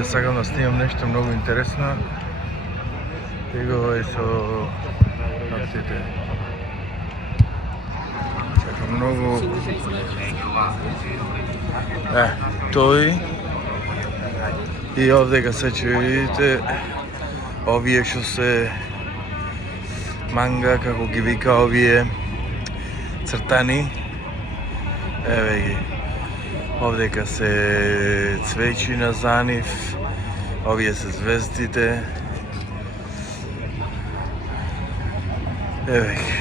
Овде сакам да снимам нешто многу интересно. Его е со птиците. Чакам многу. Тој и овдека се видите овие што се манга, како ги вика овие цртани. Еве ги. Овдека се цвеќи на занив, овие се звездите. Еве ги.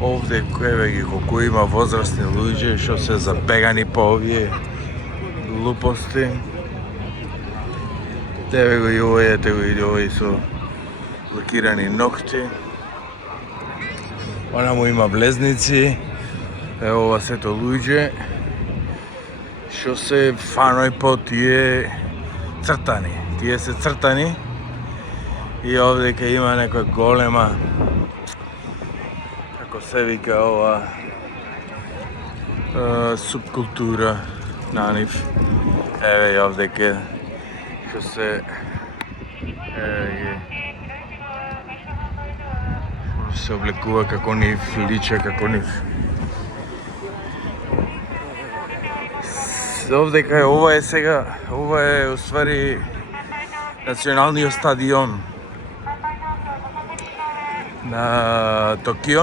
Овде еве ги колку има возрастни луѓе што се забегани по овие глупости. Еве го и овој со лакирани ногти. Она му има влезници. Ево ова сето луѓе што се фаној по тие цртани. Тие се цртани и овдека има некоја голема, како се вика ова, субкултура на нив. Еве и овдека што се се облекува како нив, личе како нив. Овдека ова е сега, ова е уствари националниот стадион на Токио.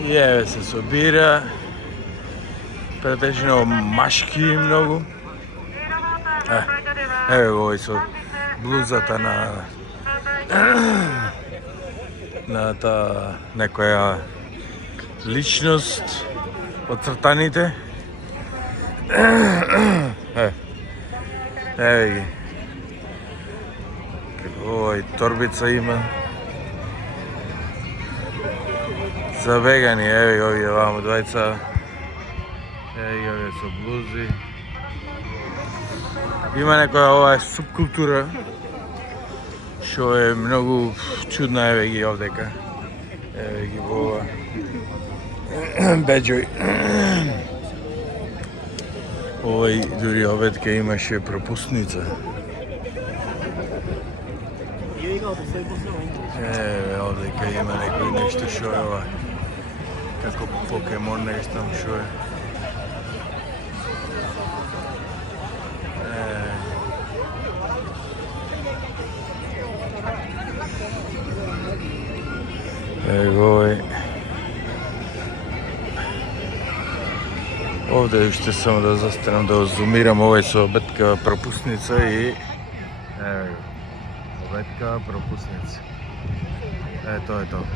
И еве се собира претежно машки многу. Еве го овој со блузата на та некоја личност од цртаните. Еве ги. Овој торбица има. Забегани, еве ги овие вамо двајца. Еве ги овие со блузи. Има некоја ова субкултура што е многу чудна, еве ги овдека. Еве ги во ова беџој. Овој дури овдека имаше пропусница. Еве овдека има некој нешто што е ова, како покемон нешто што е. Ево е. Овде уште само да застанам да зумирам овој со беткава пропусница и еве го. Беткава пропусница. Ето е тоа.